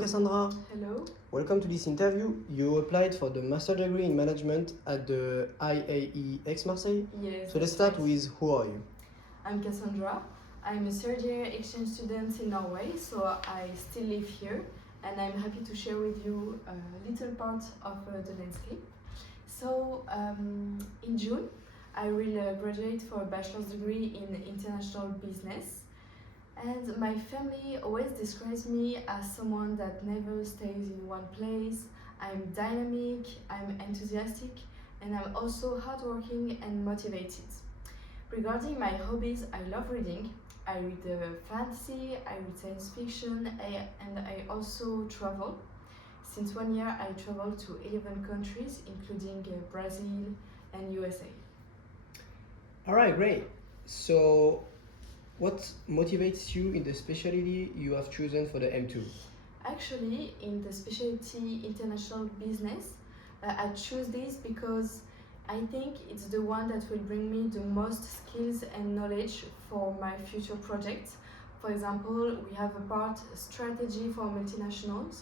Cassandra, Hello. welcome to this interview. You applied for the master degree in management at the IAE Marseille. Yes. So let's that's start right. with who are you? I'm Cassandra. I'm a third year exchange student in Norway, so I still live here, and I'm happy to share with you a little part of the landscape. So in June, I will graduate for a bachelor's degree in international business. And my family always describes me as someone that never stays in one place. I'm dynamic, I'm enthusiastic, and I'm also hardworking and motivated. Regarding my hobbies, I love reading. I read fantasy, I read science fiction, and I also travel. Since 1 year, I traveled to 11 countries, including Brazil and USA. All right, great. So what motivates you in the specialty you have chosen for the M2? Actually, in the specialty international business, I choose this because I think it's the one that will bring me the most skills and knowledge for my future projects. For example, we have a part strategy for multinationals,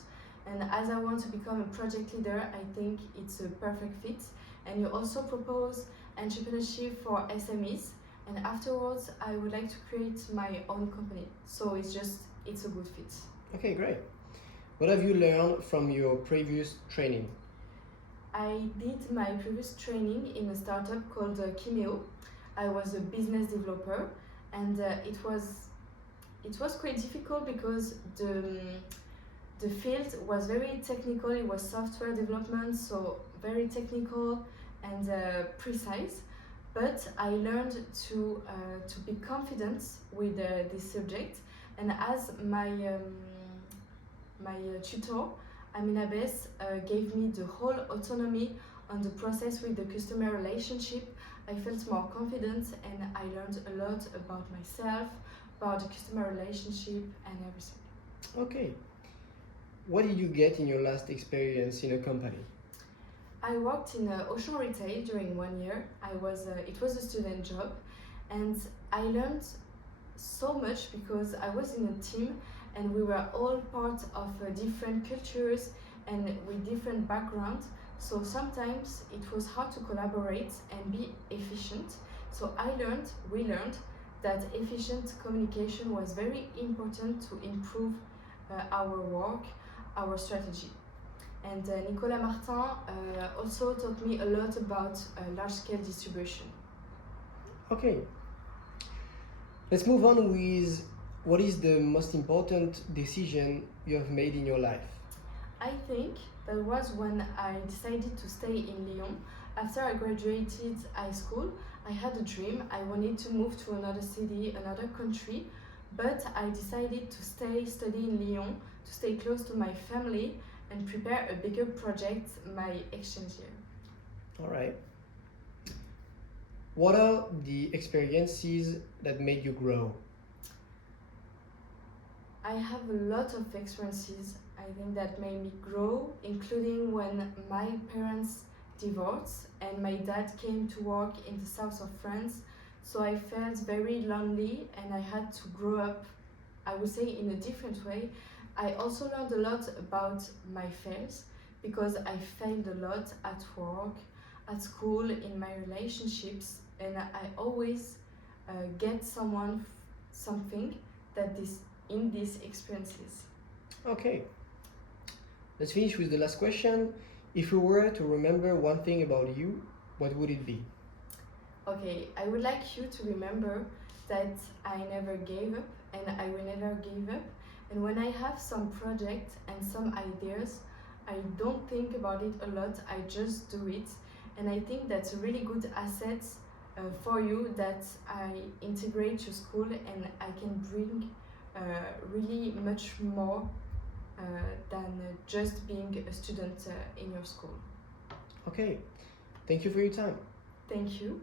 and as I want to become a project leader, I think it's a perfect fit. And you also propose entrepreneurship for SMEs, and afterwards, I would like to create my own company. So it's a good fit. Okay, great. What have you learned from your previous training? I did my previous training in a startup called Kimeo. I was a business developer, and it was quite difficult because the field was very technical. It was software development, so very technical and precise. But I learned to be confident with this subject, and as my tutor, Amina Bess, gave me the whole autonomy on the process with the customer relationship. I felt more confident and I learned a lot about myself, about the customer relationship and everything. Okay. What did you get in your last experience in a company? I worked in Ocean Retail during 1 year. It was a student job, and I learned so much because I was in a team and we were all part of different cultures and with different backgrounds. So sometimes it was hard to collaborate and be efficient. So we learned that efficient communication was very important to improve our work, our strategy. And Nicolas Martin also taught me a lot about large-scale distribution. Okay. Let's move on with what is the most important decision you have made in your life? I think that was when I decided to stay in Lyon. After I graduated high school, I had a dream. I wanted to move to another city, another country, but I decided to study in Lyon, to stay close to my family and prepare a bigger project, my exchange year. All right. What are the experiences that made you grow? I have a lot of experiences, I think, that made me grow, including when my parents divorced and my dad came to work in the south of France. So I felt very lonely and I had to grow up, I would say, in a different way. I also learned a lot about my fails because I failed a lot at work, at school, in my relationships, and I always get something that in these experiences. Okay. Let's finish with the last question. If you were to remember one thing about you, what would it be? Okay, I would like you to remember that I never gave up and I will never give up. And when I have some project and some ideas, I don't think about it a lot, I just do it. And I think that's a really good asset for you that I integrate to school and I can bring really much more than just being a student in your school. Okay. Thank you for your time. Thank you.